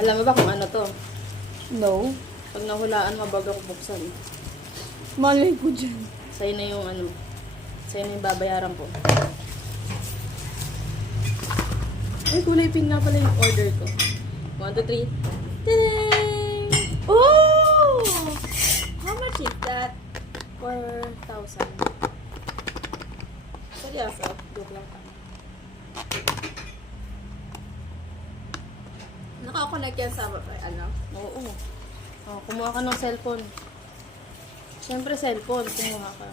Alam mo ba kung ano to? No. Pag nahulaan, mabaga ko buksan. Malay ko dyan. Sa'yo na yung ano. Sa'yo na yung babayaran ko. Ay, kulay pink na pala yung order ko. 1, 2, 3. Ding! Oh! How much is that? 4,000. Seryoso? Joke lang. Nakakonect yan sa ano? Oo. Oh, kumuha ka ng cellphone. Siyempre cellphone, kumuha ka.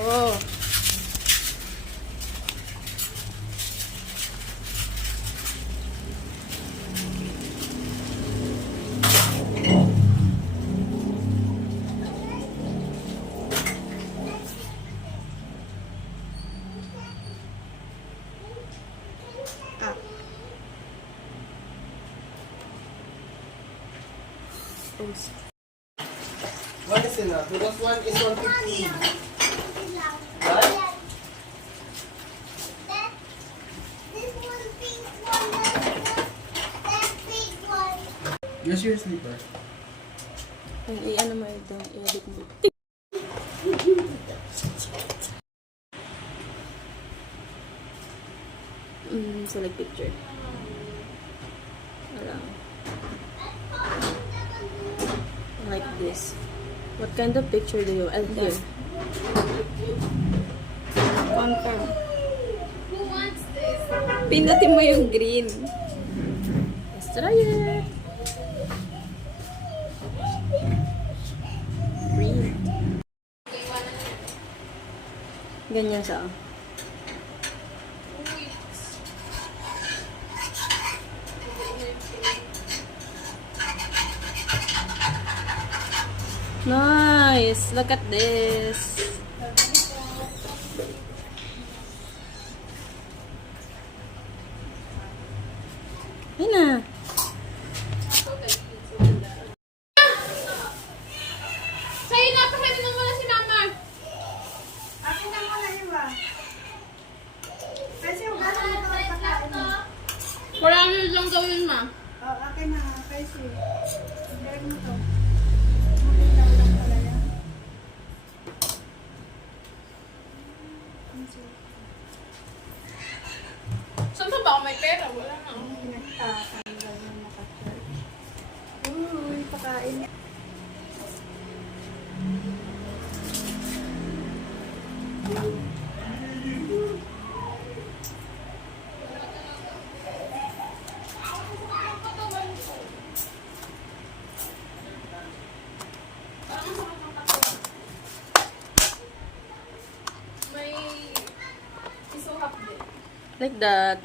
Oh. Ah. Oops. One is enough because one is 150. Right? Just your sleeper. Ay, ano mo ito? I-edit mo. Select picture. Alam. Like this. What kind of picture do you want? Here. Confirm. Who wants this? Pindutin mo yung green. Let's try it. Green. Ganyan siya. Nice! Look at this. Ay na. Sa'yo na, pakirin mo muna si Mama. Akin na muna iba. Kasi hugasan mo ito at pakain mo. Marami lang gawin, Ma. Oh, akin na. Kasi. Hugasan mo ito. Makita ko lang pala yan. Saan pa ba ako may pera? Wala na. Pinagtatanggal na nakachar. Uy, pakain niya. May isuhap din. Like that.